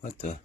What the?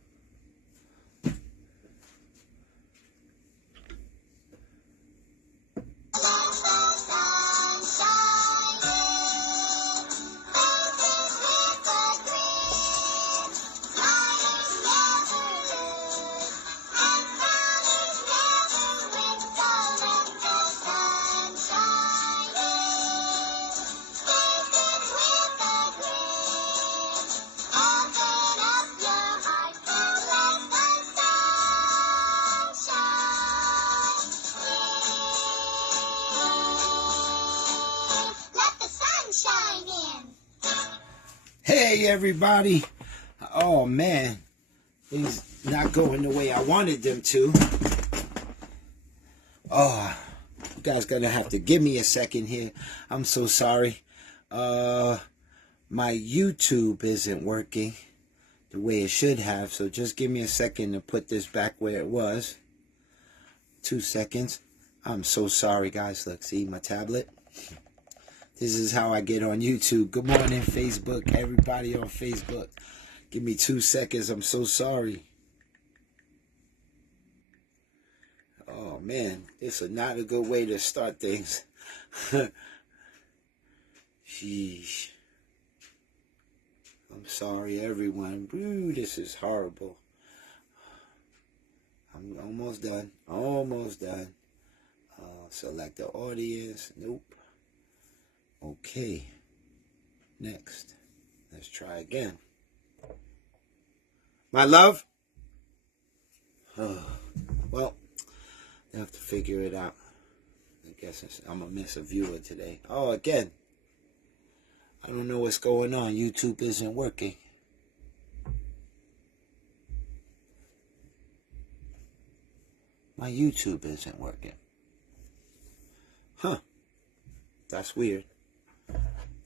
Hey everybody. Oh man, things not going the way I wanted them to. Oh, you guys gonna have to give me a second here. I'm so sorry. My YouTube isn't working the way it should have, so just give me a second to put this back where it was. 2 seconds. I'm so sorry guys. Look, see my tablet? This is how I get on YouTube. Good morning, Facebook. Everybody on Facebook. Give me 2 seconds. I'm so sorry. Oh, man. This is not a good way to start things. Sheesh. I'm sorry, everyone. Ooh, this is horrible. I'm almost done. Almost done. Select the audience. Nope. Okay, next. Let's try again. My love? Well, I have to figure it out. I guess I'm going to miss a viewer today. Oh, again. I don't know what's going on. YouTube isn't working. My YouTube isn't working. Huh. That's weird.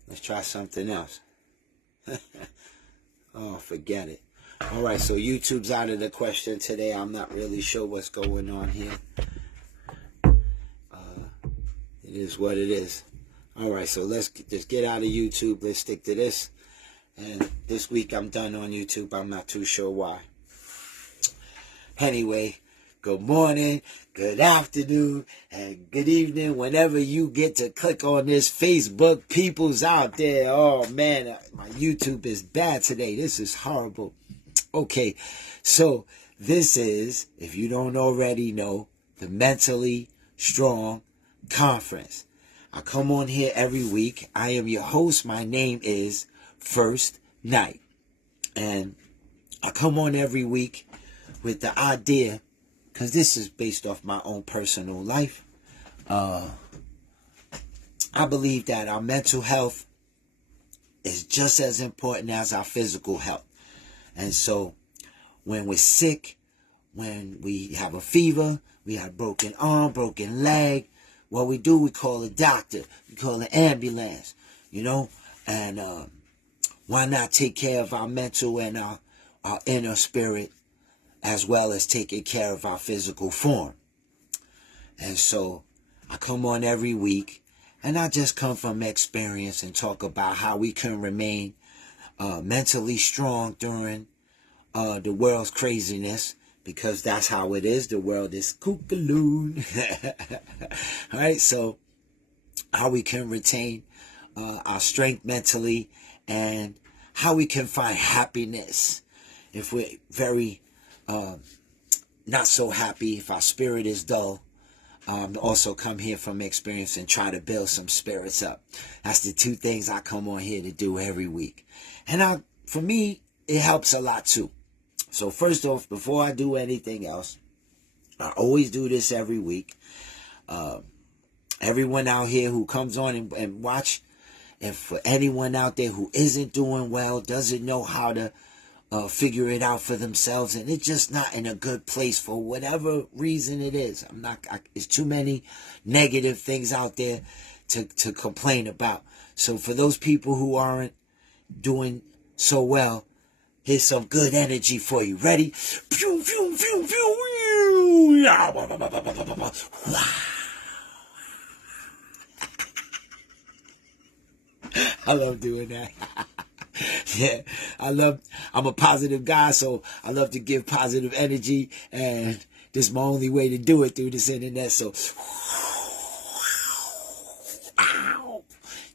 Let's try something else. Oh, forget it. All right, so YouTube's out of the question today. I'm not really sure what's going on here. It is what it is. All right, so let's just get out of YouTube. Let's stick to this. And this week I'm done on YouTube. I'm not too sure why. Anyway, good morning, good afternoon, and good evening whenever you get to click on this Facebook peoples out there. Oh, man, my YouTube is bad today. This is horrible. Okay, so this is, if you don't already know, the Mentally Strong Conference. I come on here every week. I am your host. My name is First Night. And I come on every week with the idea, because this is based off my own personal life. I believe that our mental health is just as important as our physical health. And so when we're sick, when we have a fever, we have a broken arm, broken leg, what we do, we call a doctor. We call an ambulance, you know. And why not take care of our mental and our inner spirit, as well as taking care of our physical form. And so I come on every week, and I just come from experience and talk about how we can remain mentally strong during the world's craziness, because that's how it is. The world is kookaloon. All right, so how we can retain our strength mentally, and how we can find happiness if we're very not so happy, if our spirit is dull. Also come here from experience and try to build some spirits up. That's the two things I come on here to do every week. And for me, it helps a lot too. So first off, before I do anything else, I always do this every week. Everyone out here who comes on and watch, and for anyone out there who isn't doing well, doesn't know how to figure it out for themselves, and it's just not in a good place for whatever reason it is. It's too many negative things out there to complain about. So for those people who aren't doing so well, here's some good energy for you. Ready? Pew, pew, pew, pew. I love doing that. Yeah, I'm a positive guy, so I love to give positive energy, and this is my only way to do it through this internet. So,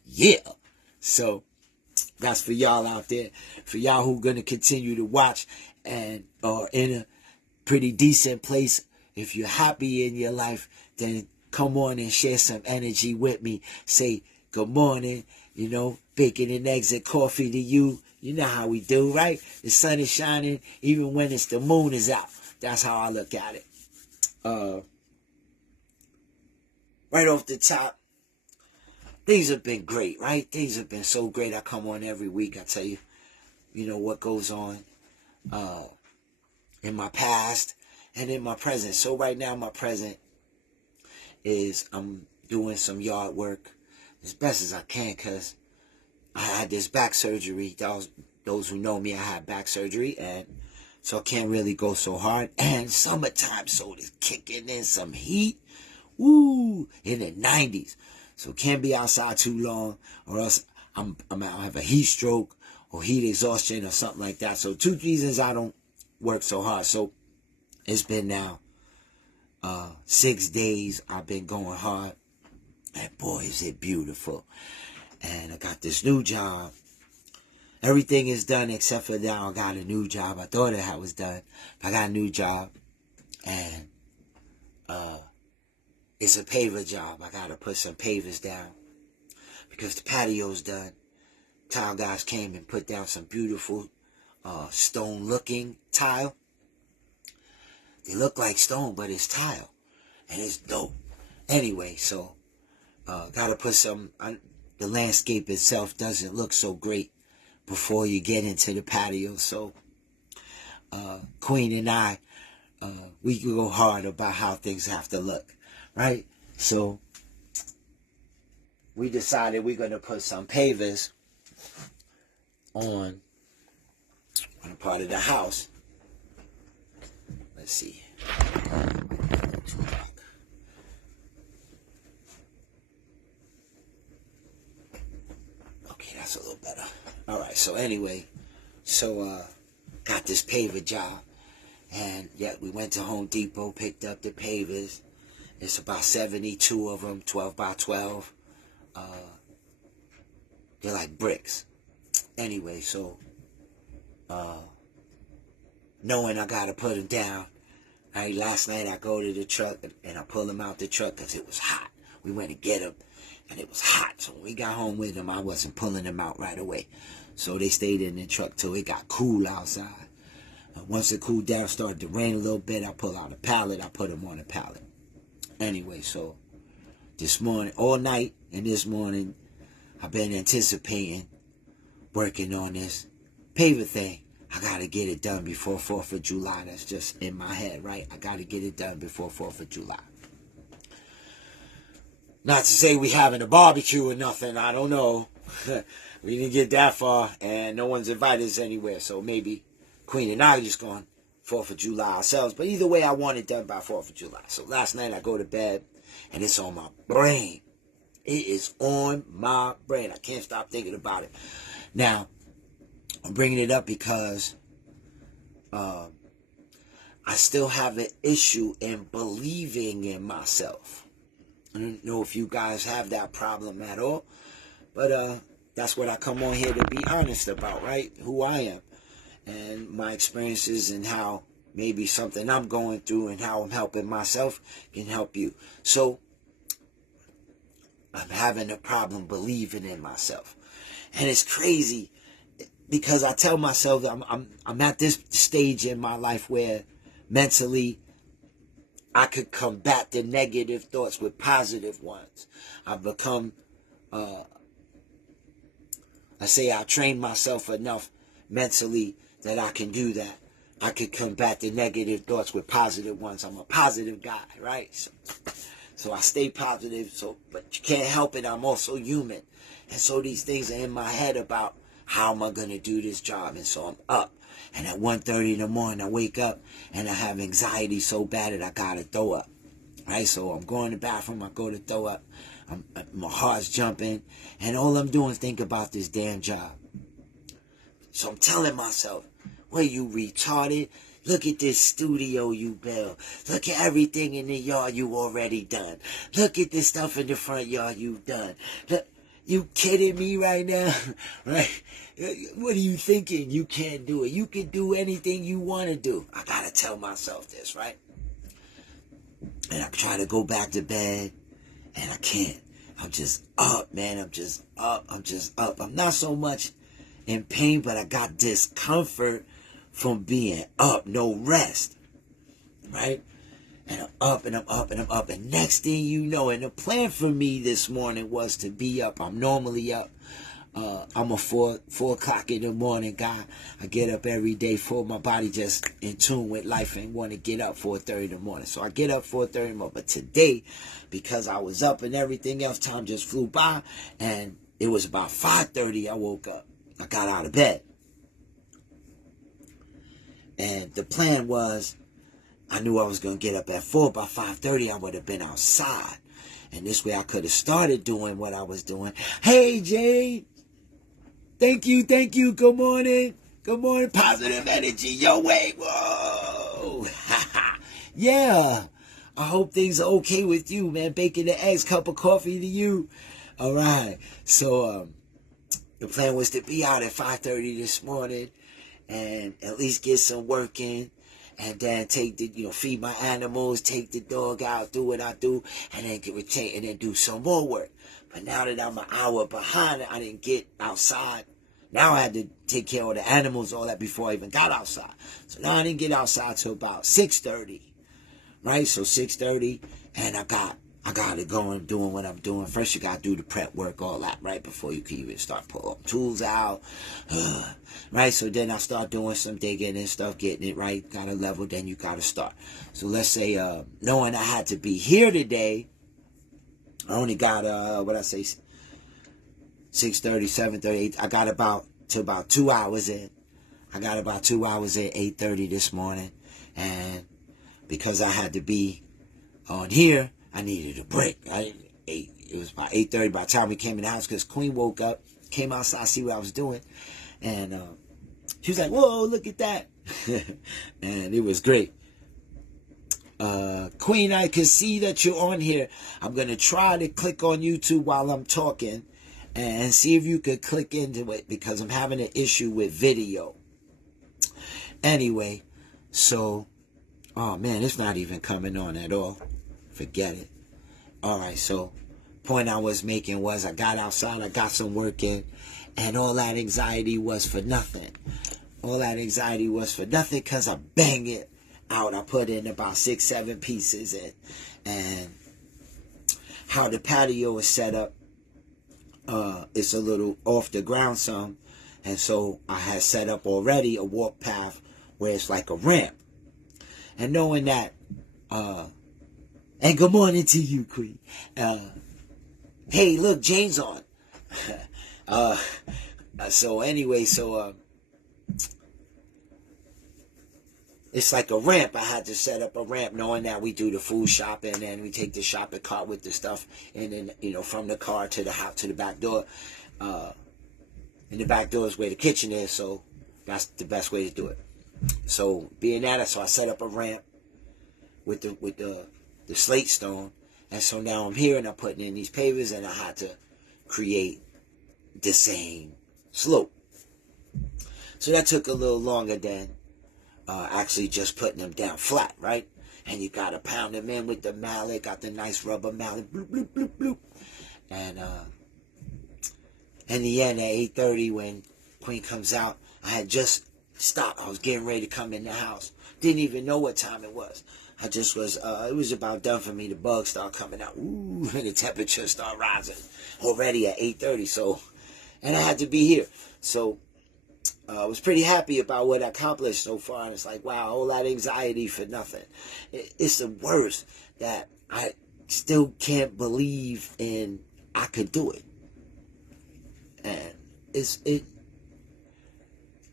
yeah. So, that's for y'all out there. For y'all who gonna continue to watch and are in a pretty decent place. If you're happy in your life, then come on and share some energy with me. Say good morning, bacon and eggs and coffee to you. You know how we do, right? The sun is shining even when the moon is out. That's how I look at it. Right off the top, things have been great, right? Things have been so great. I come on every week. I tell you, what goes on in my past and in my present. So right now, my present is I'm doing some yard work as best as I can because I had this back surgery. Those who know me, I had back surgery, and so I can't really go so hard. And summertime, so it's kicking in some heat. Woo! In the 90s. So can't be outside too long, or else I'll have a heat stroke or heat exhaustion or something like that. So 2 reasons I don't work so hard. So it's been now 6 days I've been going hard, and boy, is it beautiful. And I got this new job. Everything is done except for now I got a new job. I thought it was done. I got a new job, and it's a paver job. I got to put some pavers down because the patio's done. Tile guys came and put down some beautiful stone-looking tile. They look like stone, but it's tile, and it's dope. Anyway, so got to put some. The landscape itself doesn't look so great before you get into the patio. So Queen and I, we can go hard about how things have to look. Right? So we decided we're going to put some pavers on a part of the house. Let's see. Okay, that's a little better. All right, so anyway, got this paver job. And yeah, we went to Home Depot, picked up the pavers. It's about 72 of them, 12 by 12. They're like bricks. Anyway, so knowing I got to put them down, last night I go to the truck and I pull them out the truck because it was hot. We went to get them and it was hot. So when we got home with them, I wasn't pulling them out right away. So they stayed in the truck till it got cool outside. Once it cooled down, started to rain a little bit, I pull out a pallet, I put them on a pallet. Anyway, so this morning, all night and this morning, I've been anticipating working on this paver thing. I got to get it done before 4th of July. That's just in my head, right? I got to get it done before 4th of July. Not to say we having a barbecue or nothing. I don't know. We didn't get that far, and no one's invited us anywhere. So maybe Queen and I are just going 4th of July ourselves. But either way, I want it done by 4th of July. So last night I go to bed, and it's on my brain. It is on my brain. I can't stop thinking about it. Now, I'm bringing it up because I still have an issue in believing in myself. I don't know if you guys have that problem at all, but that's what I come on here to be honest about, right? Who I am and my experiences and how maybe something I'm going through and how I'm helping myself can help you. So I'm having a problem believing in myself. And it's crazy because I tell myself that I'm at this stage in my life where mentally I could combat the negative thoughts with positive ones. I've become, I trained myself enough mentally that I can do that. I could combat the negative thoughts with positive ones. I'm a positive guy, right? So I stay positive, but you can't help it. I'm also human. And so these things are in my head about how am I going to do this job? And so I'm up. And at 1:30 in the morning, I wake up and I have anxiety so bad that I got to throw up. Right? So I'm going to the bathroom. I go to throw up. My heart's jumping. And all I'm doing is think about this damn job. So I'm telling myself, well, you retarded. Look at this studio you built. Look at everything in the yard you already done. Look at this stuff in the front yard you've done. Look, you kidding me right now? Right? What are you thinking? You can't do it. You can do anything you want to do. I got to tell myself this, right? And I try to go back to bed, and I can't. I'm just up, man. I'm just up. I'm not so much in pain, but I got discomfort from being up, no rest, right? And I'm up and I'm up and I'm up. And next thing you know, and the plan for me this morning was to be up. I'm normally up. I'm a 4 o'clock in the morning guy. I get up every day for my body just in tune with life and want to get up 4:30 in the morning. So I get up 4:30 in the morning. But today, because I was up and everything else, time just flew by. And it was about 5:30 I woke up. I got out of bed. And the plan was, I knew I was going to get up at 4. By 5:30, I would have been outside. And this way I could have started doing what I was doing. Hey, Jay. Thank you. Good morning. Positive energy your way. Whoa. Yeah. I hope things are okay with you, man. Bacon and eggs, cup of coffee to you. All right. So the plan was to be out at 5:30 this morning and at least get some work in. And then take the, feed my animals, take the dog out, do what I do, and then and then do some more work. But now that I'm an hour behind, I didn't get outside. Now I had to take care of the animals, all that, before I even got outside. So now I didn't get outside till about 6:30, right? So 6:30, and I got it going, doing what I'm doing. First, you got to do the prep work, all that, right? Before you can even start pulling tools out. Right? So then I start doing some digging and stuff, getting it right. Got a level, then you got to start. So let's say, knowing I had to be here today, I only got, 6:30, 7:30, 8. I got about 2 hours in. I got about 2 hours in, 8:30 this morning. And because I had to be on here, I needed a break. It was about 8:30 by the time we came in the house, because Queen woke up, came outside, see what I was doing, and she was like, "Whoa, look at that!" And it was great. Queen, I can see that you're on here. I'm gonna try to click on YouTube while I'm talking, and see if you could click into it, because I'm having an issue with video. Anyway, so, oh man, it's not even coming on at all. Forget it. All right, so point I was making was I got outside, I got some work in, and all that anxiety was for nothing. All that anxiety was for nothing because I banged it out. I put in about 6-7 pieces in. And how the patio is set up, it's a little off the ground some. And so I had set up already a walk path where it's like a ramp. And knowing that, and good morning to you, Queen. Hey, look, Jane's on. So anyway, it's like a ramp. I had to set up a ramp, knowing that we do the food shopping, and we take the shopping cart with the stuff, and then from the car to the house to the back door. And the back door is where the kitchen is, so that's the best way to do it. So being that, so I set up a ramp with the slate stone, and so now I'm here and I'm putting in these pavers, and I had to create the same slope. So that took a little longer than actually just putting them down flat, right? And you gotta pound them in with the mallet, got the nice rubber mallet, bloop, bloop, bloop, bloop. And in the end, at 8:30, when Queen comes out, I had just stopped. I was getting ready to come in the house. Didn't even know what time it was. I just was, it was about done for me. The bugs start coming out. Ooh, and the temperature start rising already at 8:30. So, and I had to be here. So, I was pretty happy about what I accomplished so far. And it's like, wow, all that anxiety for nothing. It's the worst that I still can't believe in I could do it. And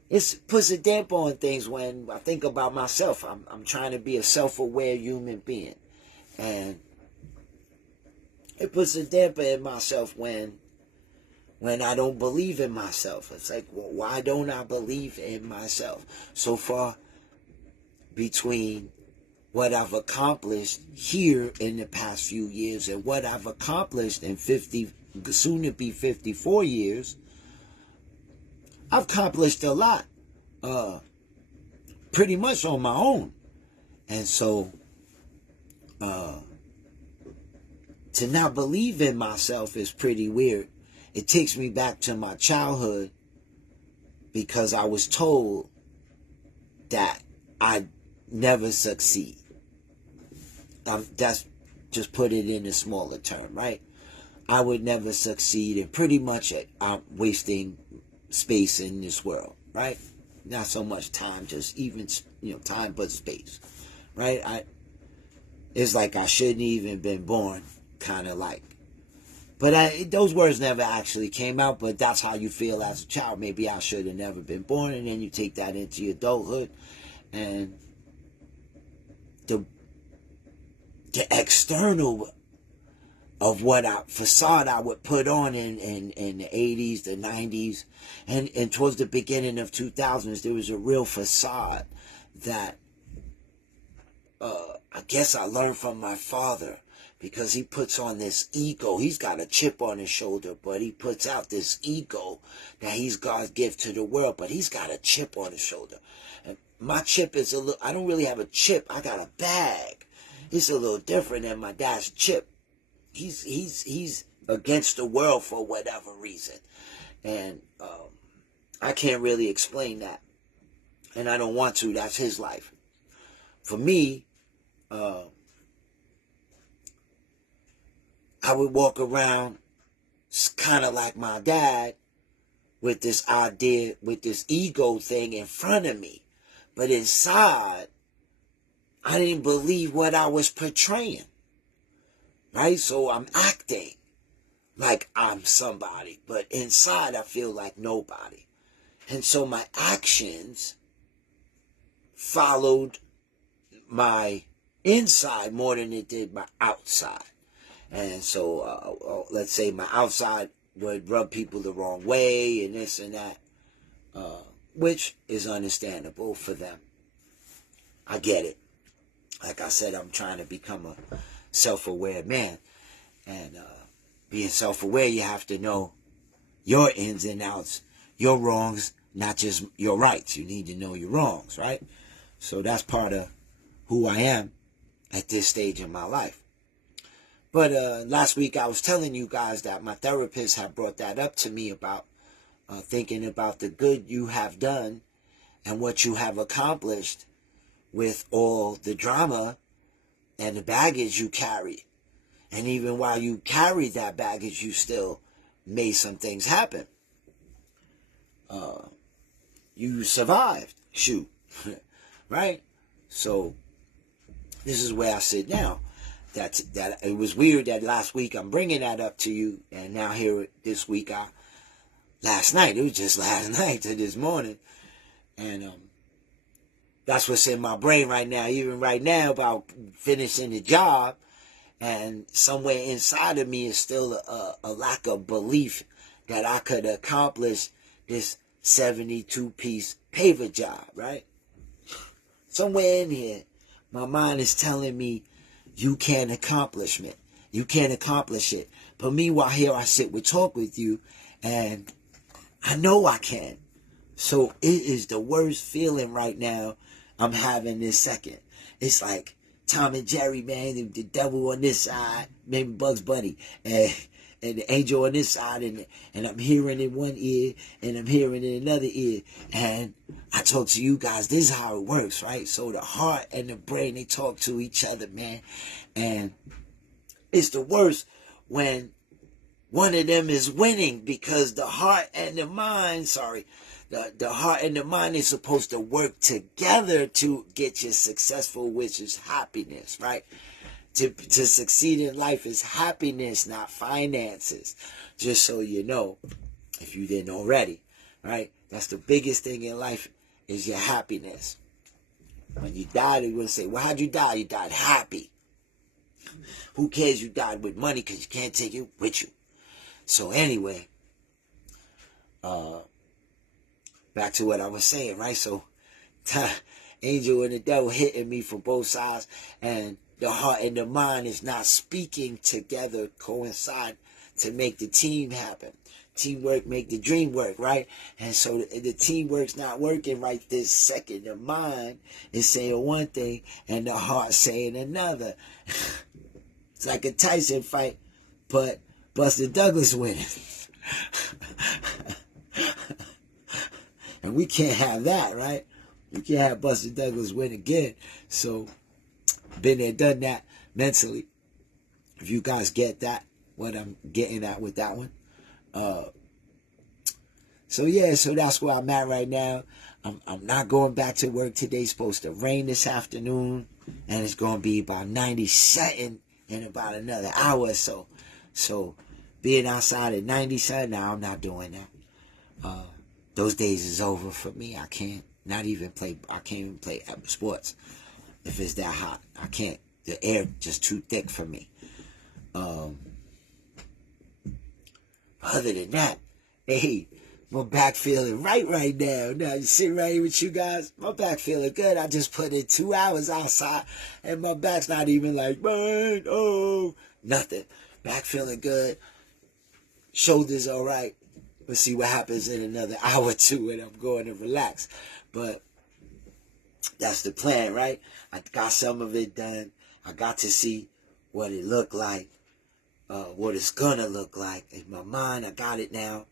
it puts a damper on things when I think about myself. I'm trying to be a self-aware human being. And it puts a damper in myself when when I don't believe in myself. It's like, well, why don't I believe in myself? So far, between what I've accomplished here in the past few years and what I've accomplished in 50, soon to be 54 years, I've accomplished a lot, pretty much on my own. And so, to not believe in myself is pretty weird. It takes me back to my childhood because I was told that I'd never succeed. That's just put it in a smaller term, right? I would never succeed, and pretty much I'm wasting space in this world, right? Not so much time, just even, time but space, right? It's like I shouldn't even been born, kind of like. But those words never actually came out, but that's how you feel as a child. Maybe I should have never been born, and then you take that into your adulthood, and the external of what facade I would put on in the 80s, the 90s, and towards the beginning of 2000s, there was a real facade that I guess I learned from my father, because he puts on this ego. He's got a chip on his shoulder, but he puts out this ego that he's God's gift to the world, but he's got a chip on his shoulder. And my chip is I don't really have a chip. I got a bag. It's a little different than my dad's chip. He's against the world for whatever reason. And I can't really explain that. And I don't want to. That's his life. For me, I would walk around kind of like my dad with this idea, with this ego thing in front of me. But inside, I didn't believe what I was portraying. Right? So I'm acting like I'm somebody. But inside, I feel like nobody. And so my actions followed my inside more than it did my outside. And so, let's say my outside would rub people the wrong way and this and that, which is understandable for them. I get it. Like I said, I'm trying to become a self-aware man. And being self-aware, you have to know your ins and outs, your wrongs, not just your rights. You need to know your wrongs, right? So that's part of who I am at this stage in my life. But last week I was telling you guys that my therapist had brought that up to me about thinking about the good you have done and what you have accomplished with all the drama and the baggage you carry. And even while you carried that baggage, you still made some things happen. You survived. Shoot. Right? So this is where I sit now. That it was weird that last week I'm bringing that up to you, and now here this week, last night, it was just last night to this morning, and that's what's in my brain right now, even right now, about finishing the job, and somewhere inside of me is still a lack of belief that I could accomplish this 72-piece paver job, right? Somewhere in here, my mind is telling me, you can't accomplish it. You can't accomplish it. But meanwhile, here I sit with talk with you, and I know I can. So it is the worst feeling right now I'm having this second. It's like Tom and Jerry, man, the devil on this side, maybe Bugs Bunny, and the angel on this side, and I'm hearing in one ear, and I'm hearing in another ear. And I talk to you guys, this is how it works, right? So the heart and the brain, they talk to each other, man. And it's the worst when one of them is winning, because the heart and the mind, the heart and the mind is supposed to work together to get you successful, which is happiness, right? To succeed in life is happiness, not finances. Just so you know, if you didn't already, right? That's the biggest thing in life, is your happiness. When you die, they're going to say, well, how'd you die? You died happy. Who cares you died with money, because you can't take it with you. So anyway, back to what I was saying, right? So angel and the devil hitting me from both sides, and the heart and the mind is not speaking together, coincide to make the team happen. Teamwork make the dream work, right? And so the teamwork's not working right this second. The mind is saying one thing and the heart saying another. It's like a Tyson fight, but Buster Douglas winning. And we can't have that, right? We can't have Buster Douglas win again. So, been there, done that mentally. If you guys get that, what I'm getting at with that one. So yeah, so that's where I'm at right now. I'm not going back to work today. It's supposed to rain this afternoon, and it's going to be about 97 in about another hour or so. So being outside at 97, now I'm not doing that. Those days is over for me. I can't even play sports if it's that hot. I can't. The air just too thick for me. Other than that, hey, my back feeling right now. Now, you sitting right here with you guys, my back feeling good. I just put in 2 hours outside, and my back's not even like, man, oh, nothing. Back feeling good. Shoulders all right. Let's see what happens in another hour or two when I'm going to relax. But that's the plan, right? I got some of it done. I got to see what it looked like. What it's gonna look like. In my mind, I got it now.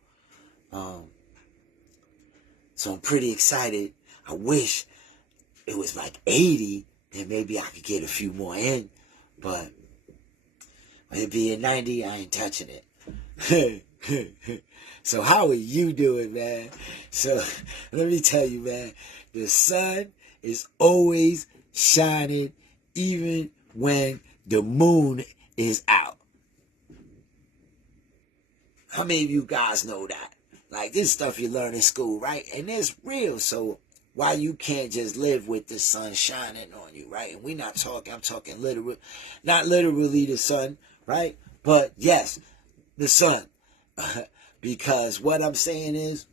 So I'm pretty excited. I wish it was like 80, then maybe I could get a few more in. But it being 90, I ain't touching it. So how are you doing, man? So let me tell you, man, the sun is always shining even when the moon is out. How many of you guys know that? Like, this stuff you learn in school, right? And it's real. So why you can't just live with the sun shining on you, right? And I'm talking literal, not literally the sun, right? But yes, the sun. Because what I'm saying is,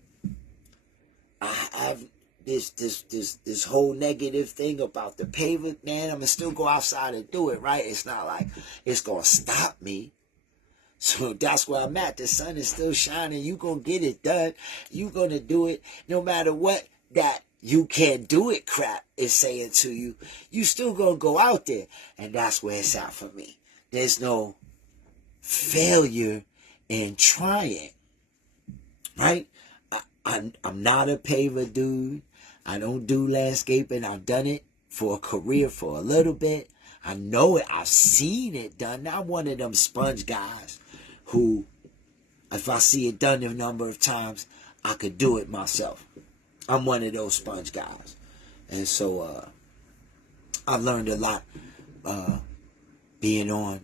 I have this whole negative thing about the pavement, man. I'm gonna still go outside and do it, right? It's not like it's gonna stop me. So that's where I'm at. The sun is still shining. You gonna get it done. You gonna do it no matter what that you can't do it crap is saying to you. You still gonna go out there. And that's where it's at for me. There's no failure in trying. Right? I'm not a paver dude. I don't do landscaping. I've done it for a career for a little bit. I know it. I've seen it done. I'm one of them sponge guys who, if I see it done a number of times, I could do it myself. I'm one of those sponge guys. And so I've learned a lot being on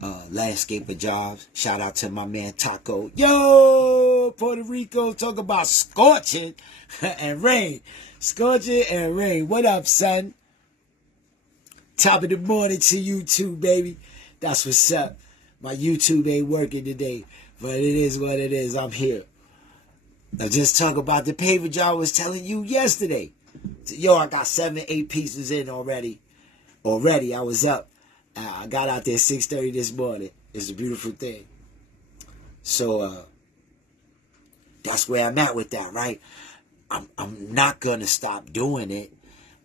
landscaper jobs. Shout out to my man Taco. Yo, Puerto Rico, talk about scorching and rain. Scorching and rain. What up, son? Top of the morning to you too, baby. That's what's up. My YouTube ain't working today, but it is what it is. I'm here. Now just talk about the paver job I was telling you yesterday. Yo, I got 7, 8 pieces in already. I was up. I got out there 6:30 this morning. It's a beautiful thing. So that's where I'm at with that, right? I'm not gonna stop doing it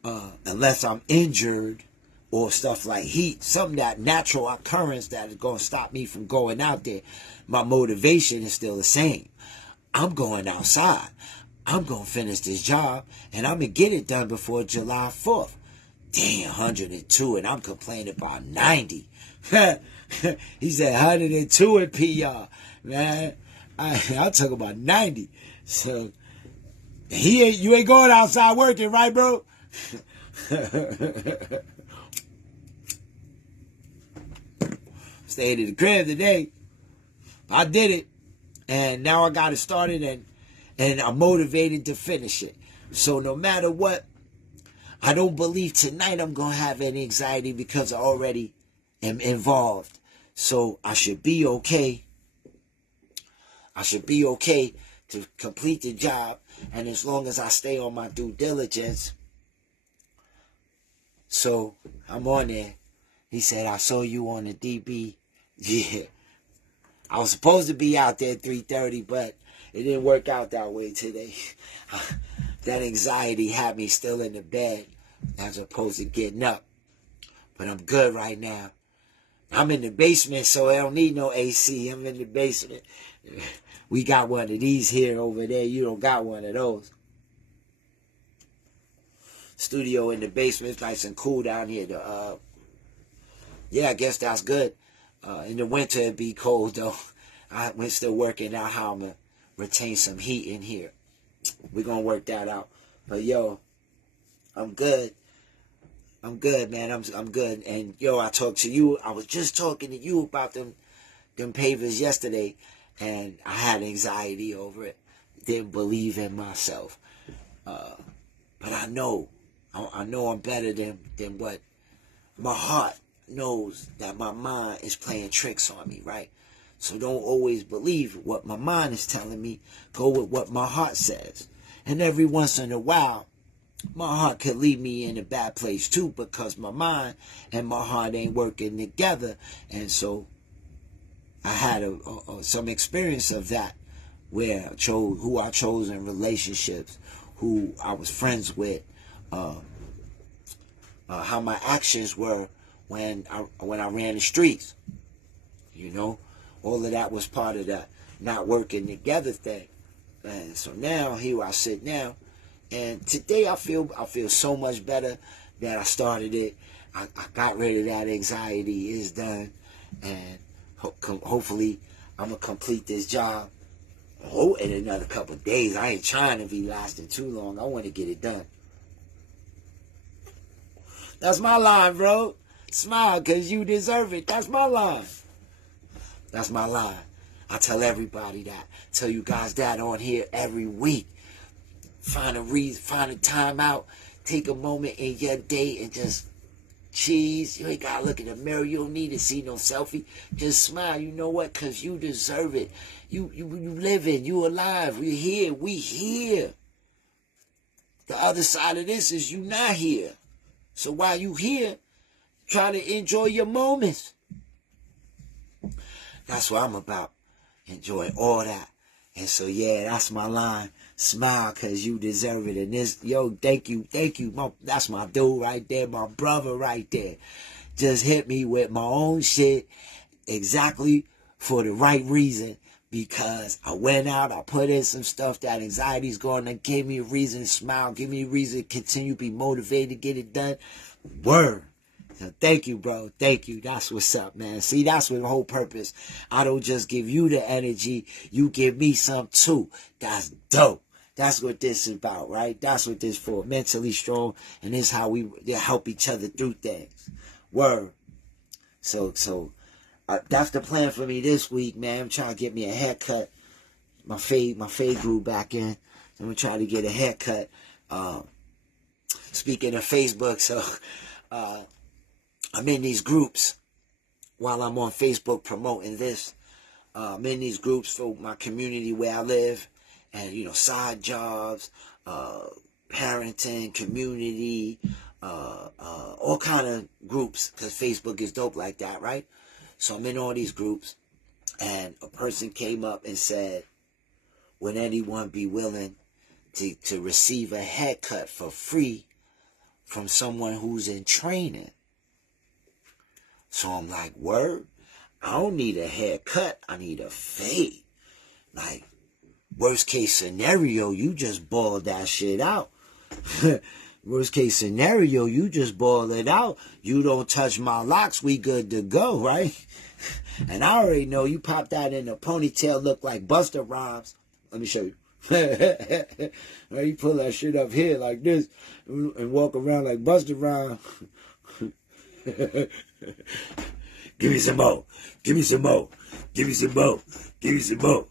unless I'm injured or stuff like heat, something that natural occurrence that is gonna stop me from going out there. My motivation is still the same. I'm going outside. I'm gonna finish this job and I'm gonna get it done before July 4th. Damn, 102, and I'm complaining about 90. He said 102 in PR, man. I'll talk about 90. So you ain't going outside working, right, bro? Stayed in the crib today. I did it, and now I got it started, and I'm motivated to finish it. So no matter what, I don't believe tonight I'm going to have any anxiety because I already am involved. So I should be okay. I should be okay to complete the job, and as long as I stay on my due diligence. So I'm on there. He said, I saw you on the DB. Yeah. I was supposed to be out there at 3:30, but it didn't work out that way today. That anxiety had me still in the bed as opposed to getting up. But I'm good right now. I'm in the basement, so I don't need no AC. I'm in the basement. We got one of these here over there. You don't got one of those. Studio in the basement. It's nice and cool down here. Yeah, I guess that's good. In the winter, it'd be cold, though. We're still working out how I'm going to retain some heat in here. We're going to work that out. But, yo, I'm good. I'm good, man. I'm good. And, yo, I talked to you. I was just talking to you about them pavers yesterday, and I had anxiety over it. Didn't believe in myself. But I know I'm better than what my heart knows, that my mind is playing tricks on me, right? So don't always believe what my mind is telling me. Go with what my heart says. And every once in a while, my heart could lead me in a bad place too, because my mind and my heart ain't working together. And so I had some experience of that, where who I chose in relationships, who I was friends with, how my actions were when I ran the streets. You know, all of that was part of that not working together thing. And so now here I sit now, and today I feel so much better that I started it. I got rid of that anxiety. It's done, and hopefully I'm gonna complete this job. In another couple of days. I ain't trying to be lasting too long. I want to get it done. That's my line, bro. Smile, because you deserve it. That's my line. That's my line. I tell everybody that. Tell you guys that on here every week. Find a time out. Take a moment in your day and just cheese. You ain't got to look in the mirror. You don't need to see no selfie. Just smile. You know what? Because you deserve it. You living. You alive. We here. We here. The other side of this is you not here. So while you here, try to enjoy your moments. That's what I'm about. Enjoy all that. And so, yeah, that's my line. Smile, because you deserve it. And this, yo, thank you. That's my dude right there, my brother right there. Just hit me with my own shit exactly for the right reason, because I went out, I put in some stuff that anxiety's going to give me a reason to smile, give me a reason to continue to be motivated to get it done. Word. So thank you, bro. Thank you. That's what's up, man. See, that's what the whole purpose. I don't just give you the energy. You give me some too. That's dope. That's what this is about, right? That's what this is for. Mentally strong. And this is how we help each other through things. Word. So that's the plan for me this week, man. I'm trying to get me a haircut. My fade grew back in. So I'm trying to get a haircut. Speaking of Facebook, so I'm in these groups while I'm on Facebook promoting this. I'm in these groups for my community where I live, and side jobs, parenting, community, all kind of groups, because Facebook is dope like that, right? So I'm in all these groups, and a person came up and said, would anyone be willing to receive a haircut for free from someone who's in training? So I'm like, word? I don't need a haircut. I need a fade. Like, worst case scenario, you just ball that shit out. Worst case scenario, you just ball it out. You don't touch my locks, we good to go, right? And I already know you pop that in a ponytail, look like Busta Rhymes. Let me show you. You pull that shit up here like this and walk around like Busta Rhymes. Give me some more. Give me some more. Give me some more. Give me some more.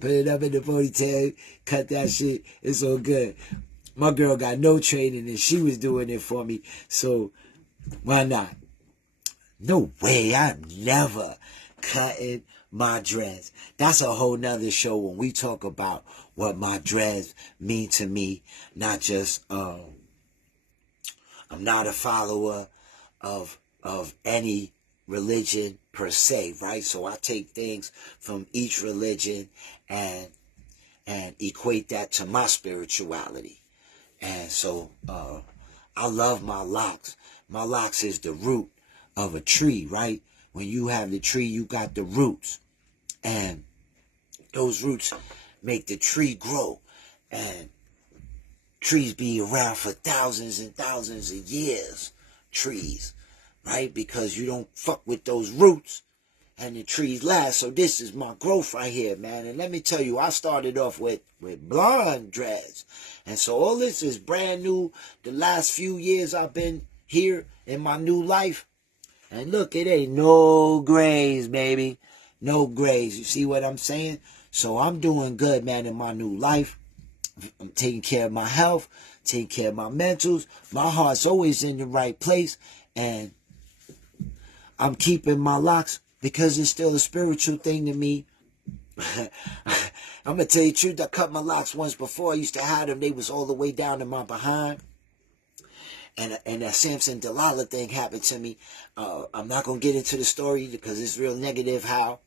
Put it up in the ponytail, cut that shit. It's all good. My girl got no training and she was doing it for me. So why not? No way. I'm never cutting my dreads. That's a whole nother show when we talk about what my dreads mean to me. Not just, I'm not a follower of any religion per se, right? So I take things from each religion and equate that to my spirituality. And so I love my locks. My locks is the root of a tree, right? When you have the tree, you got the roots. And those roots make the tree grow. And trees be around for thousands and thousands of years. Trees, right? Because you don't fuck with those roots and the trees last. So this is my growth right here, man. And let me tell you, I started off with blonde dreads. And so all this is brand new. The last few years I've been here in my new life. And look, it ain't no grays, baby. No grays. You see what I'm saying? So I'm doing good, man, in my new life. I'm taking care of my health, taking care of my mentals. My heart's always in the right place. And I'm keeping my locks because it's still a spiritual thing to me. I'm going to tell you the truth. I cut my locks once before. I used to have them. They was all the way down in my behind. And that Samson Delilah thing happened to me. I'm not going to get into the story because it's real negative how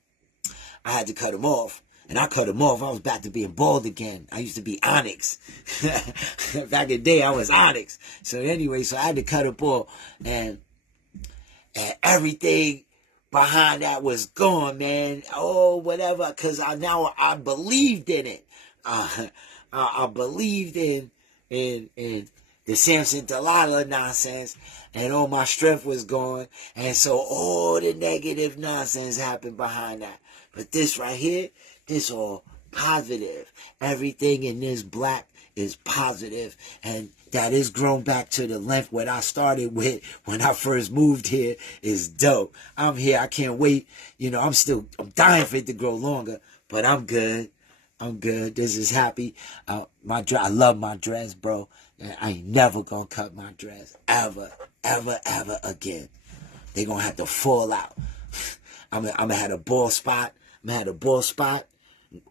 I had to cut them off. And I cut them off. I was back to being bald again. I used to be Onyx. Back in the day, I was Onyx. So anyway, so I had to cut them off. And everything behind that was gone, man. Oh, whatever. Because I believed in it. I believed in the Samson Delilah nonsense, and all my strength was gone, and so all the negative nonsense happened behind that. But this right here, this all positive. Everything in this black is positive, and that is grown back to the length what I started with when I first moved here is dope. I'm here. I can't wait. You know, I'm dying for it to grow longer, but I'm good. I'm good. This is happy. I love my dress, bro. I ain't never gonna cut my dress. Ever, ever, ever again. They gonna have to fall out. I'm gonna have a bald spot. I'm gonna have a bald spot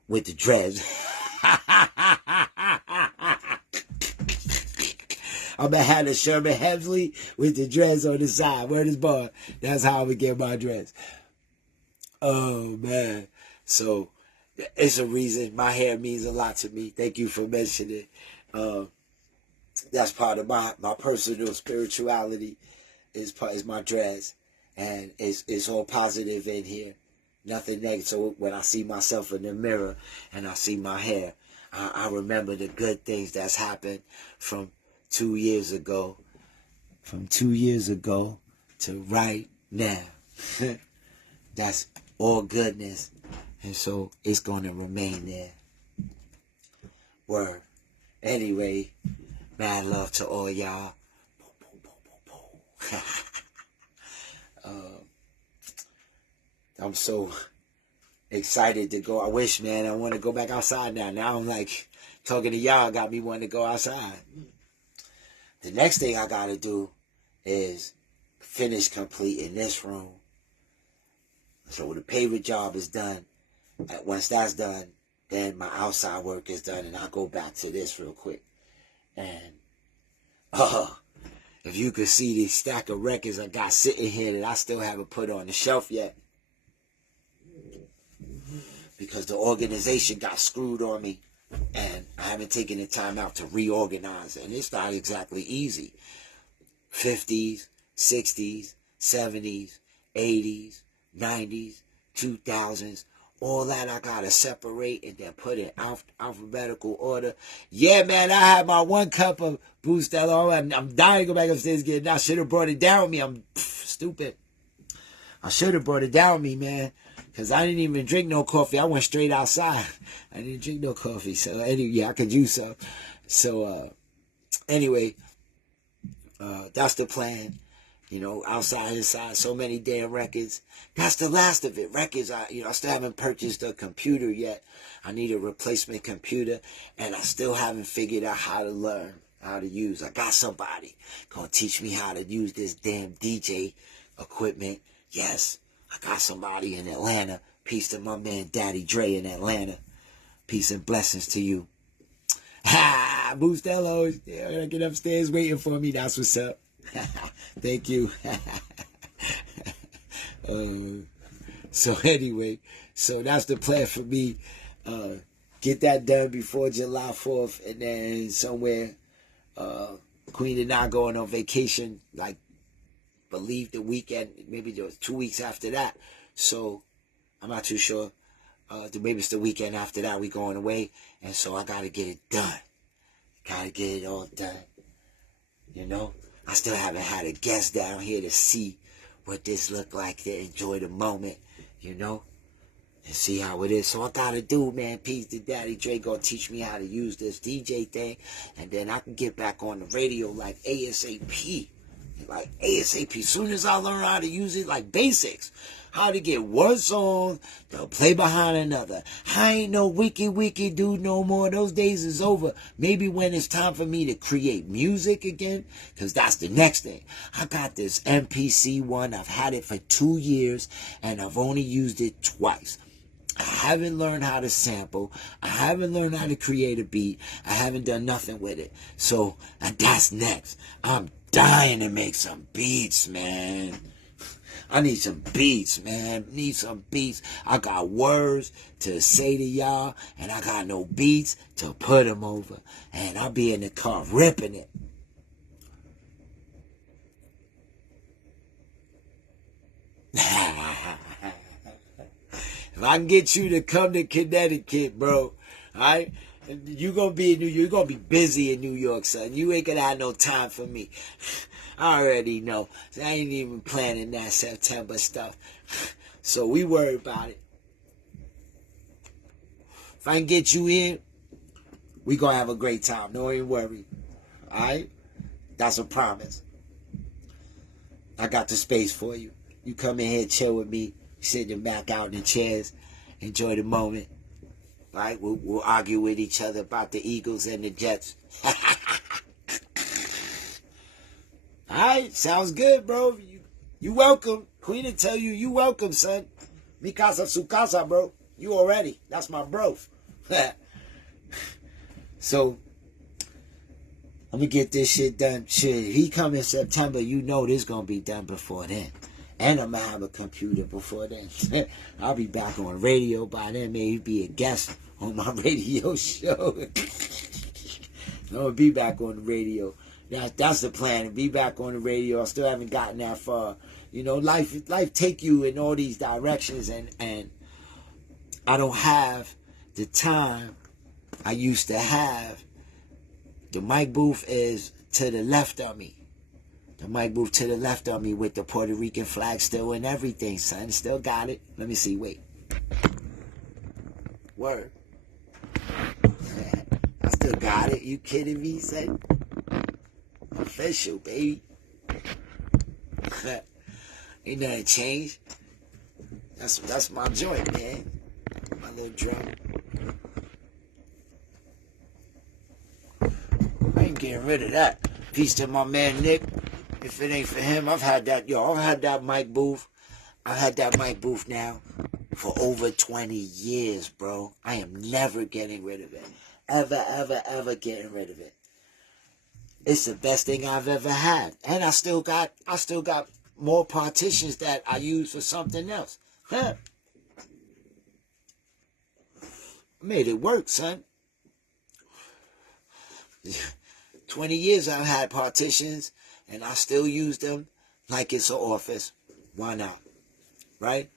with the dreads. I'm gonna have a Sherman Hemsley with the dreads on the side. Where this bar? That's how I'm gonna get my dress. Oh, man. So, it's a reason. My hair means a lot to me. Thank you for mentioning it. That's part of my personal spirituality is my dress, and it's all positive in here, nothing negative. So when I see myself in the mirror and I see my hair, I remember the good things that's happened from 2 years ago, to right now. That's all goodness, and so it's going to remain there. Word. Anyway, mad love to all y'all. I'm so excited to go. I wish, man, I want to go back outside now. Now I'm like, talking to y'all got me wanting to go outside. The next thing I got to do is finish completing this room. So the paver job is done. Once that's done, then my outside work is done, and I'll go back to this real quick. And, if you could see the stack of records I got sitting here that I still haven't put on the shelf yet. Because the organization got screwed on me, and I haven't taken the time out to reorganize. And it's not exactly easy. 50s, 60s, 70s, 80s, 90s, 2000s. All that I got to separate and then put in alphabetical order. Yeah, man, I had my 1 cup of Bustelo. I'm dying to go back upstairs and get it. I should have brought it down with me. I'm stupid. I should have brought it down with me, man. Because I didn't even drink no coffee. I went straight outside. I didn't drink no coffee. So, anyway, yeah, I could use some. So, anyway, that's the plan. You know, outside, inside, so many damn records. That's the last of it. Records, I still haven't purchased a computer yet. I need a replacement computer, and I still haven't figured out how to learn, how to use. I got somebody gonna teach me how to use this damn DJ equipment. Yes, I got somebody in Atlanta Peace to my man Daddy Dre in Atlanta. Peace and blessings to you. Ha! Boostello, get upstairs waiting for me. That's what's up. Thank you. So anyway, so that's the plan for me. Get that done before July 4th, and then somewhere, Queen and I going on vacation, like, believe the weekend, maybe just 2 weeks after that. So I'm not too sure. Maybe it's the weekend after that we going away, and so I gotta get it done. Gotta get it all done. You know, I still haven't had a guest down here to see what this look like, to enjoy the moment, you know, and see how it is. So I gotta do, man. Peace to Daddy Dre. Gonna teach me how to use this DJ thing, and then I can get back on the radio like ASAP. Like ASAP. Soon as I learn how to use it, like basics. How to get one song to play behind another. I ain't no wiki dude no more. Those days is over. Maybe when it's time for me to create music again, because that's the next thing. I got this MPC one. I've had it for 2 years, and I've only used it twice. I haven't learned how to sample. I haven't learned how to create a beat. I haven't done nothing with it. So, and that's next. I'm dying to make some beats, man. I need some beats, man. Need some beats. I got words to say to y'all, and I got no beats to put them over. And I'll be in the car ripping it. If I can get you to come to Connecticut, bro, alright? You gonna be in New York. You're gonna be busy in New York, son. You ain't gonna have no time for me. I already know. I ain't even planning that September stuff. So we worry about it. If I can get you in, we gonna have a great time. Don't even worry. Alright? That's a promise. I got the space for you. You come in here, chill with me, sitting back out in the chairs, enjoy the moment. Right? We'll argue with each other about the Eagles and the Jets. Alright, sounds good, bro. You welcome. Queen will tell you welcome, son. Mi casa, su casa, bro. You already. That's my bro. So, I'm going to get this shit done. Shit, if he come in September, you know this going to be done before then. And I'm going to have a computer before then. I'll be back on radio by then. Maybe be a guest on my radio show. I'm going to be back on the radio. That's the plan, to be back on the radio. I still haven't gotten that far. You know, life take you in all these directions, and I don't have the time I used to have. The mic booth is to the left of me. The mic booth to the left of me with the Puerto Rican flag still and everything, son. Still got it. Let me see, wait. Word. I still got it. You kidding me, son? Official, baby. Ain't nothing changed. That's my joint, man. My little drum. I ain't getting rid of that. Peace to my man Nick. If it ain't for him, I've had that mic booth. I've had that mic booth now for over 20 years, bro. I am never getting rid of it. Ever getting rid of it. It's the best thing I've ever had. And I still got more partitions that I use for something else. Huh. Made it work, son. 20 years I've had partitions, and I still use them like it's an office. Why not? Right?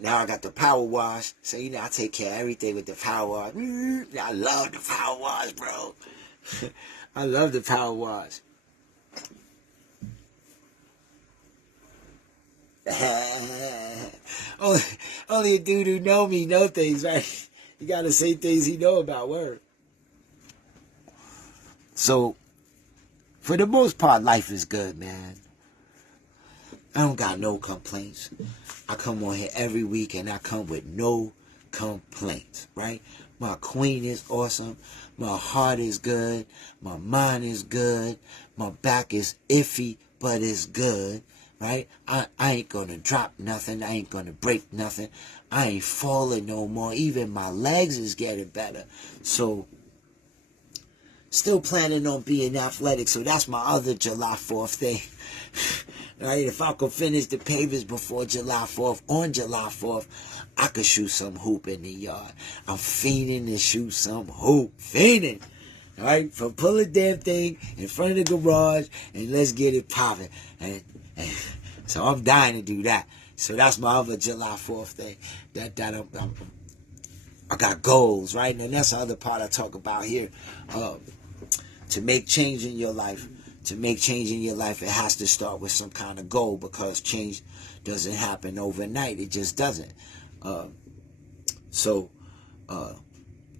Now I got the power wash, so you know I take care of everything with the power wash. I love the power wash, bro. I love the power wash. Only a dude who know me know things, right? You gotta say things he know about, word. So, for the most part, life is good, man. I don't got no complaints. I come on here every week and I come with no complaints, right? My queen is awesome. My heart is good. My mind is good. My back is iffy, but it's good. right? I ain't gonna drop nothing. I ain't gonna break nothing. I ain't falling no more. Even my legs is getting better. So, still planning on being athletic. So that's my other July 4th thing. Right? If I could finish the pavers before July 4th, on July 4th, I could shoot some hoop in the yard. I'm fiending to shoot some hoop. Fiending. Right? So pull a damn thing in front of the garage and let's get it popping. And so I'm dying to do that. So that's my other July 4th thing. I got goals, right? And that's the other part I talk about here. To make change in your life, it has to start with some kind of goal, because change doesn't happen overnight. It just doesn't. So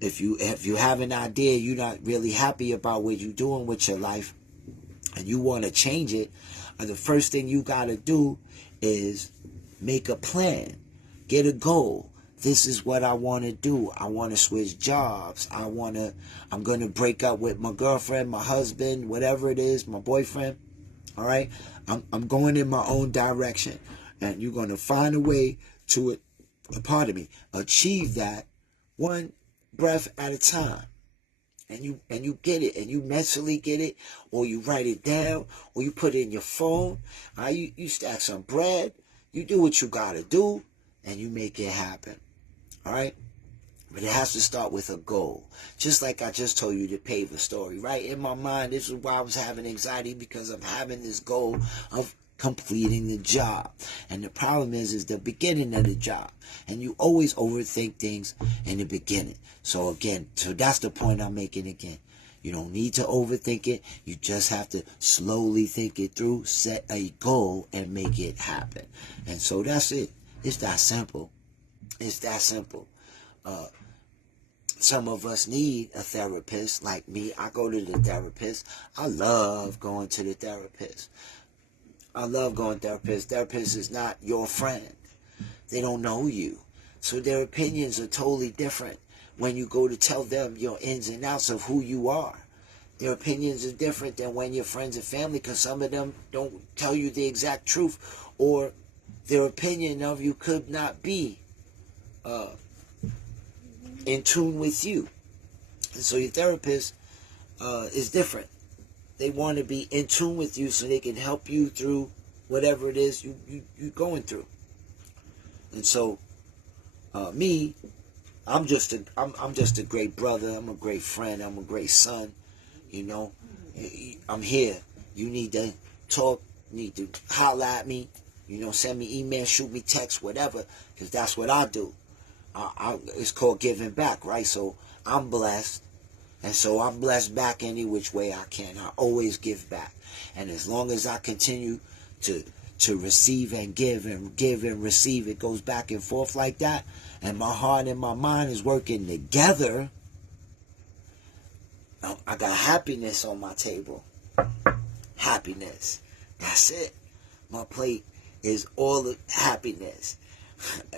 if you have an idea, you're not really happy about what you're doing with your life, and you want to change it, the first thing you got to do is make a plan, get a goal. This is what I want to do. I want to switch jobs. I'm going to break up with my girlfriend, my husband, whatever it is, my boyfriend. All right. I'm going in my own direction, and you're going to find a way to achieve that one breath at a time. And you get it, and you mentally get it, or you write it down, or you put it in your phone. All right? You stack some bread. You do what you got to do, and you make it happen. All right? But it has to start with a goal. Just like I just told you the paver story, right? In my mind, this is why I was having anxiety, because I'm having this goal of completing the job. And the problem is the beginning of the job. And you always overthink things in the beginning. So that's the point I'm making again. You don't need to overthink it. You just have to slowly think it through, set a goal, and make it happen. And so that's it. It's that simple. It's that simple. Some of us need a therapist. Like me, I go to the therapist. I love going to the therapist. I love going to therapists. Therapist is not your friend. They don't know you. So their opinions are totally different when you go to tell them your ins and outs of who you are. Their opinions are different than when you're friends and family, because some of them don't tell you the exact truth, or their opinion of you could not be in tune with you. And so your therapist is different. They want to be in tune with you so they can help you through whatever it is you're going through. And so, I'm just a great brother. I'm a great friend. I'm a great son. You know, I'm here. You need to talk. Need to holler at me. You know, send me email, shoot me text, whatever, because that's what I do. It's called giving back, right? So I'm blessed. And so I'm blessed back any which way I can. I always give back. And as long as I continue to receive and give and receive, it goes back and forth like that, and my heart and my mind is working together, I got happiness on my table. Happiness. That's it. My plate is all the happiness.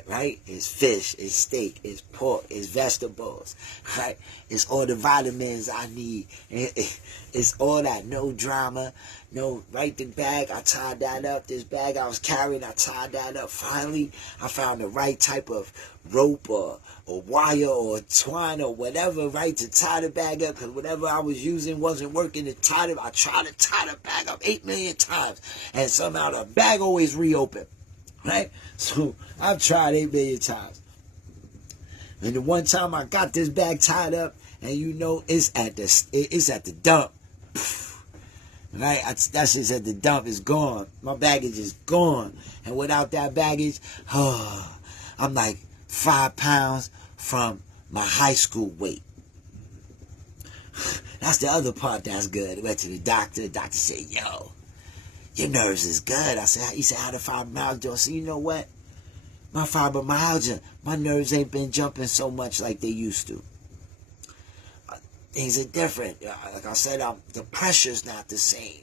Right? It's fish, it's steak, it's pork, it's vegetables, right? It's all the vitamins I need. It's all that, no drama, no, right? The bag, I tied that up. This bag I was carrying, I tied that up. Finally, I found the right type of rope or wire or twine or whatever, right, to tie the bag up, because whatever I was using wasn't working to tie it. I tried to tie the bag up 8 million times, and somehow the bag always reopened. Right? So I've tried 8 million times. And the one time I got this bag tied up, and you know it's at the dump. Right? That's just at the dump. It's gone. My baggage is gone. And without that baggage, I'm like 5 pounds from my high school weight. That's the other part that's good. I went to the doctor. The doctor said, yo, your nerves is good. He said, how the fibromyalgia? I said, you know what? My fibromyalgia, my nerves ain't been jumping so much like they used to. Things are different. Like I said, the pressure's not the same.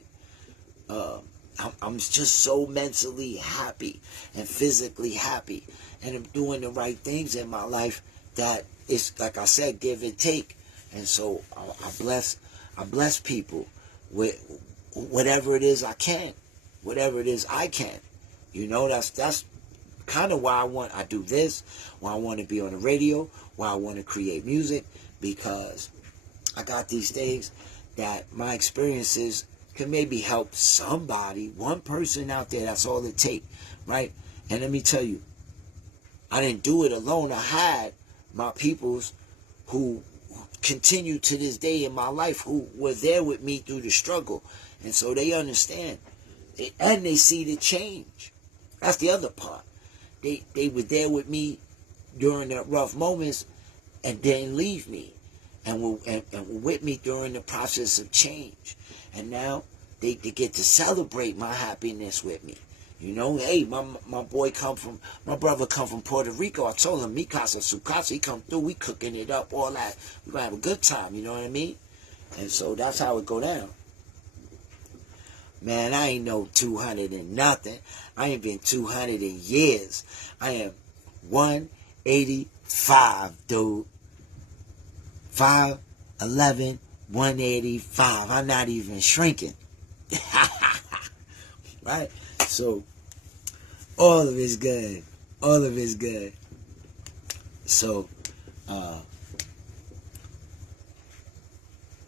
I'm just so mentally happy and physically happy. And I'm doing the right things in my life that it's, like I said, give and take. And so I bless people with whatever it is I can. whatever it is I can. That's kind of why I do this, why I want to be on the radio, why I want to create music, because I got these things that my experiences can maybe help somebody, one person out there. That's all it takes, right? And let me tell you, I didn't do it alone. I had my peoples who continue to this day in my life, who were there with me through the struggle. And so they understand. And they see the change. That's the other part. They were there with me during the rough moments and didn't leave me. And were with me during the process of change. And now they get to celebrate my happiness with me. Hey, my brother come from Puerto Rico. I told him, Mikasa, Sukasa, he come through, we cooking it up, all that. We gonna have a good time, you know what I mean? And so that's how it go down. Man, I ain't no 200 and nothing. I ain't been 200 in years. I am 185, dude. 5'11", 185. I'm not even shrinking. Right? So, all of it's good. All of it's good. So,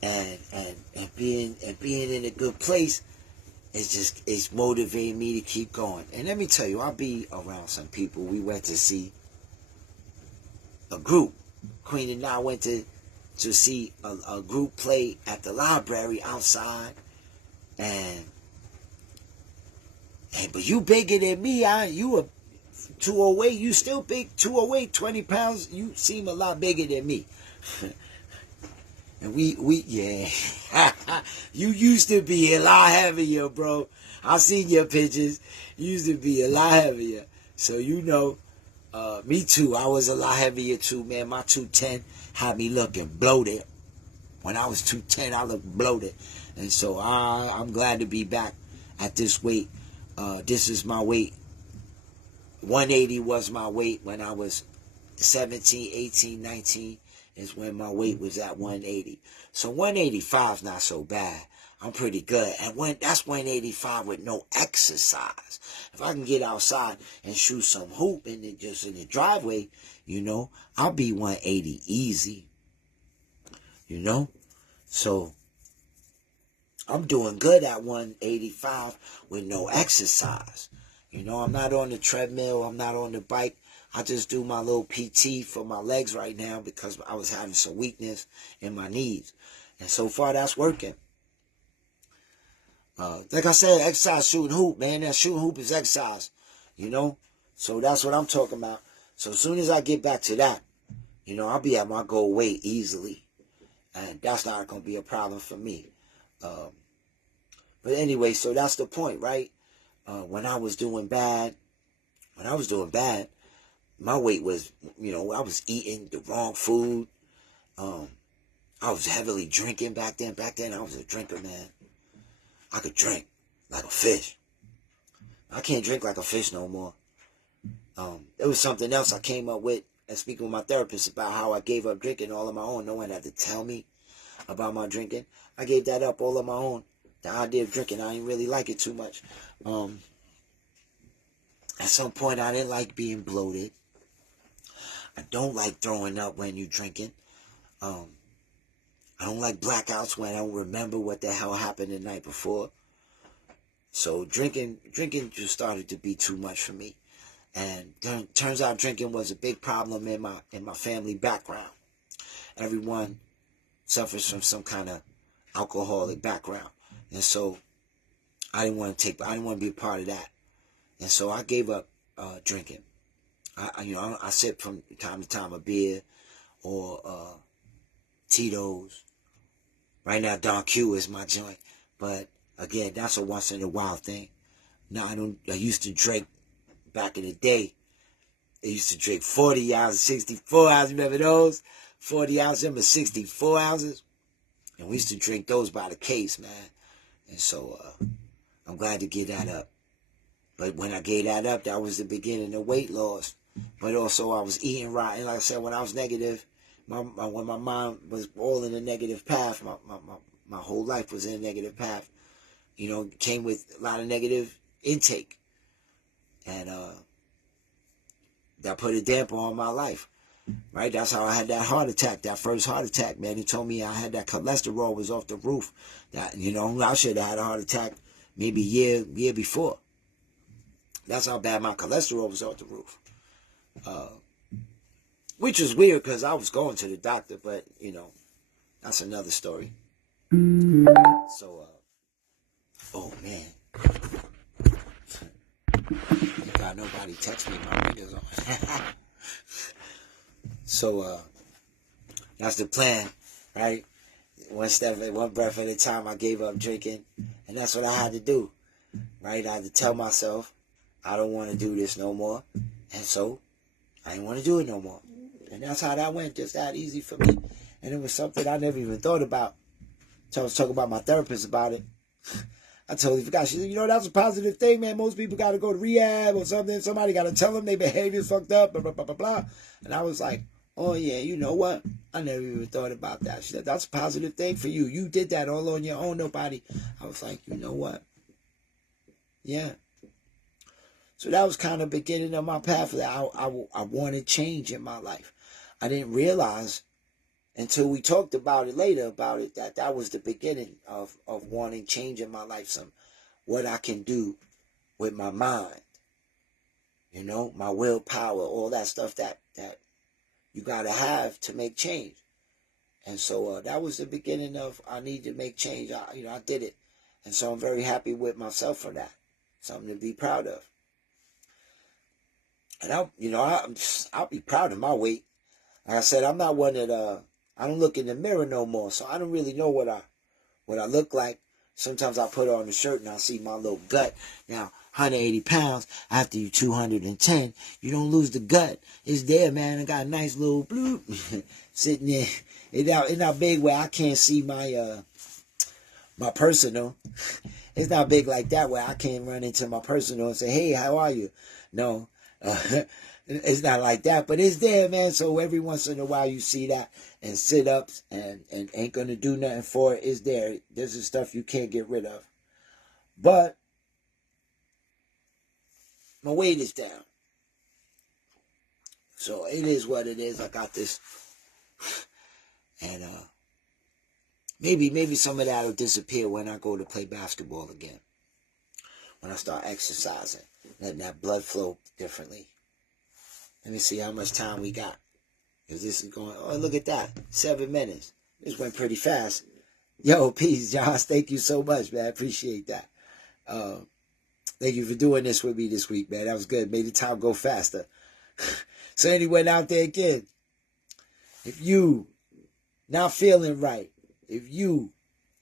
and being in a good place it's motivating me to keep going. And let me tell you, I'll be around some people. We went to see a group. Queen and I went to see a group play at the library outside, but you bigger than me. You a 208. You still big. 208, 20 pounds. You seem a lot bigger than me. And yeah. You used to be a lot heavier, bro. I seen your pictures. You used to be a lot heavier. So me too. I was a lot heavier too, man. My 210 had me looking bloated. When I was 210, I looked bloated. And so I'm glad to be back at this weight. This is my weight. 180 was my weight when I was 17, 18, 19 is when my weight was at 180. So 185 is not so bad. I'm pretty good. And that's 185 with no exercise. If I can get outside and shoot some hoop just in the driveway, I'll be 180 easy. So I'm doing good at 185 with no exercise. I'm not on the treadmill. I'm not on the bike. I just do my little PT for my legs right now because I was having some weakness in my knees. And so far, that's working. Like I said, exercise, shooting hoop, man. That shooting hoop is exercise, So that's what I'm talking about. So as soon as I get back to that, I'll be at my goal weight easily. And that's not going to be a problem for me. But anyway, so that's the point, right? When I was doing bad, my weight was, I was eating the wrong food. I was heavily drinking back then. Back then, I was a drinker, man. I could drink like a fish. I can't drink like a fish no more. It was something else I came up with and speaking with my therapist about how I gave up drinking all on my own. No one had to tell me about my drinking. I gave that up all on my own. The idea of drinking, I didn't really like it too much. At some point, I didn't like being bloated. I don't like throwing up when you're drinking. I don't like blackouts when I don't remember what the hell happened the night before. So drinking just started to be too much for me. And turns out drinking was a big problem in my family background. Everyone suffers from some kind of alcoholic background. And so I didn't want to be a part of that. And so I gave up drinking. I sip from time to time a beer or Tito's. Right now, Don Q is my joint. But again, that's a once in a while thing. Now I used to drink back in the day. I used to drink 40 ounces, 64 ounces. Remember those? 40 ounces, remember 64 ounces? And we used to drink those by the case, man. And so I'm glad to give that up. But when I gave that up, that was the beginning of weight loss. But also I was eating right. And like I said, when I was negative, when my mind was all in a negative path, my whole life was in a negative path. Came with a lot of negative intake. And that put a damper on my life. Right? That's how I had that heart attack, that first heart attack, man. He told me I had that cholesterol was off the roof. That, I should have had a heart attack maybe year before. That's how bad my cholesterol was off the roof. Which was weird because I was going to the doctor, but, that's another story. So, oh, man. God, nobody text me my videos on. So, that's the plan, right? One breath at a time, I gave up drinking. And that's what I had to do, right? I had to tell myself, I don't want to do this no more. And so, I didn't want to do it no more. And that's how that went, just that easy for me. And it was something I never even thought about. So I was talking about my therapist about it. I totally forgot. She said, that's a positive thing, man. Most people got to go to rehab or something. Somebody got to tell them their behavior's fucked up, blah, blah, blah, blah, blah. And I was like, oh, yeah, you know what? I never even thought about that. She said, that's a positive thing for you. You did that all on your own, nobody. I was like, you know what? Yeah. So that was kind of the beginning of my path. I wanted change in my life. I didn't realize until we talked about it later that was the beginning of wanting change in my life, what I can do with my mind, my willpower, all that stuff that you got to have to make change. And so that was the beginning of I need to make change. I did it. And so I'm very happy with myself for that. Something to be proud of. And I'll be proud of my weight. Like I said, I'm not one that I don't look in the mirror no more, so I don't really know what I look like. Sometimes I put on a shirt and I see my little gut. Now, 180 pounds after you 210, you don't lose the gut. It's there, man. I got a nice little bloop sitting there. It's not big where I can't see my personal. It's not big like that where I can't run into my personal and say, hey, how are you? No. It's not like that, but it's there, man. So every once in a while you see that, and sit-ups and ain't gonna do nothing for it. It's there. This is stuff you can't get rid of. But my weight is down. So it is what it is. I got this. And maybe some of that will disappear when I go to play basketball again. When I start exercising, letting that blood flow differently. Let me see how much time we got. Because this is going, oh, look at that. 7 minutes. This went pretty fast. Yo, peace, Josh. Thank you so much, man. I appreciate that. Thank you for doing this with me this week, man. That was good. Made the time go faster. So anyway, out there again, if you not feeling right, if you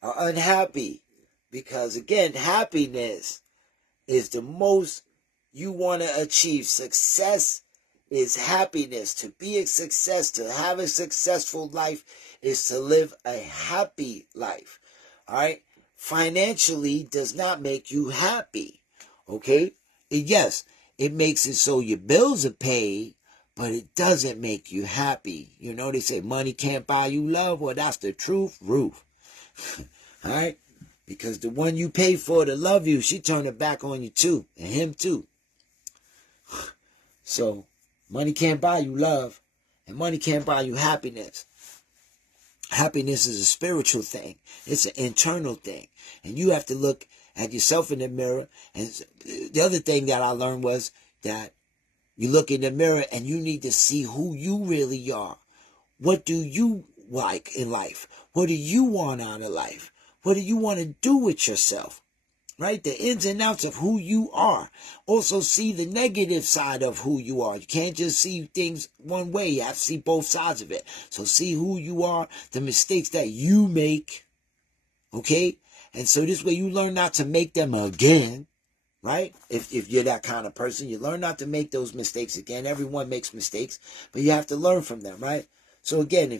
are unhappy, because again, happiness is the most you want to achieve. Success is happiness. To be a success, to have a successful life is to live a happy life. All right? Financially does not make you happy. Okay? Yes, it makes it so your bills are paid, but it doesn't make you happy. They say money can't buy you love. Well, that's the truth, Ruth. All right? Because the one you pay for to love you, she turned it back on you too. And him too. So, money can't buy you love. And money can't buy you happiness. Happiness is a spiritual thing. It's an internal thing. And you have to look at yourself in the mirror. And the other thing that I learned was that you look in the mirror and you need to see who you really are. What do you like in life? What do you want out of life? What do you want to do with yourself? Right? The ins and outs of who you are. Also see the negative side of who you are. You can't just see things one way. You have to see both sides of it. So see who you are, the mistakes that you make. Okay? And so this way you learn not to make them again. Right? If you're that kind of person, you learn not to make those mistakes again. Everyone makes mistakes, but you have to learn from them, right? So again,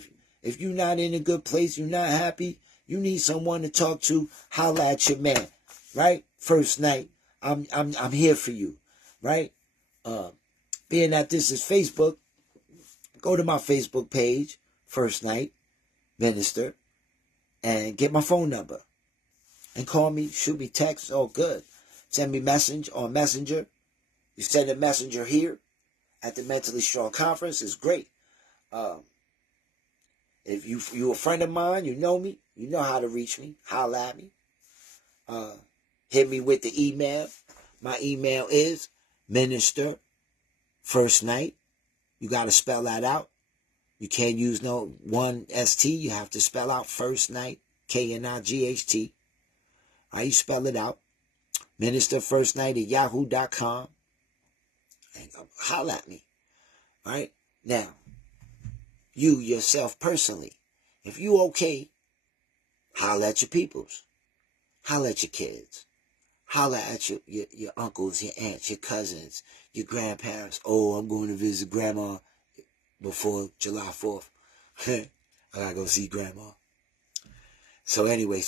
if you're not in a good place, you're not happy, you need someone to talk to, holla at your man. Right? First night, I'm here for you. Right? Being that this is Facebook, go to my Facebook page, First Night Minister, and get my phone number. And call me, shoot me text, all good. Send me message on Messenger. You send a messenger here at the Mentally Strong Conference. It's great. If you a friend of mine, you know me, you know how to reach me. Holla at me. Hit me with the email. My email is Minister First Night. You got to spell that out. You can't use no one ST. You have to spell out First Night, KNIGHT. How you spell it out? Minister First Night at yahoo.com. And holla at me. All right? Now, you yourself personally, if you okay, holla at your peoples. Holla at your kids. Holla at your uncles, your aunts, your cousins, your grandparents. Oh, I'm going to visit grandma before July 4th. I gotta go see grandma. So anyway,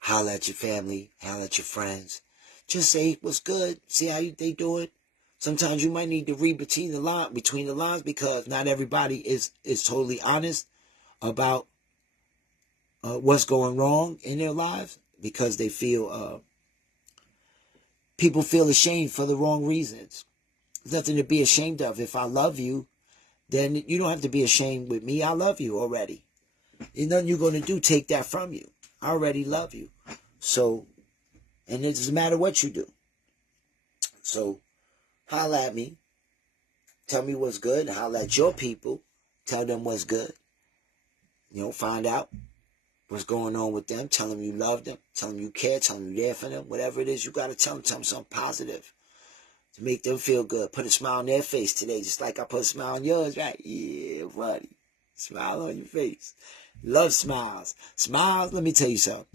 holla at your family, holla at your friends. Just say what's good. See how they do it. Sometimes you might need to read between the lines because not everybody is totally honest about what's going wrong in their lives because they feel people feel ashamed for the wrong reasons. There's nothing to be ashamed of. If I love you, then you don't have to be ashamed with me. I love you already. There's nothing you're going to do take that from you. I already love you. So, and it doesn't matter what you do. So, holla at me. Tell me what's good. Holla at your people. Tell them what's good. Find out what's going on with them. Tell them you love them. Tell them you care. Tell them you're there for them. Whatever it is, you got to tell them something positive to make them feel good. Put a smile on their face today, just like I put a smile on yours, right? Yeah, buddy. Smile on your face. Love smiles. Smiles, let me tell you something.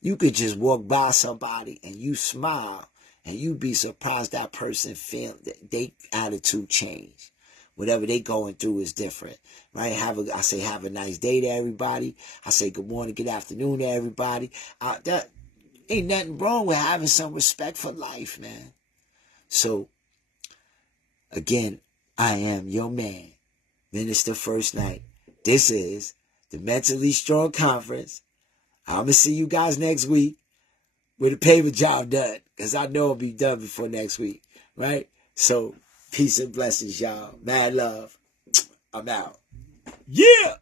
You could just walk by somebody and you smile and you'd be surprised that person feel that their attitude change. Whatever they going through is different, right? I say have a nice day to everybody. I say good morning, good afternoon to everybody. That ain't nothing wrong with having some respect for life, man. So, again, I am your man, Minister First Night. This is the Mentally Strong Conference. I'm going to see you guys next week with a paper job done, because I know it'll be done before next week, right? So, peace and blessings, y'all. Mad love. I'm out. Yeah!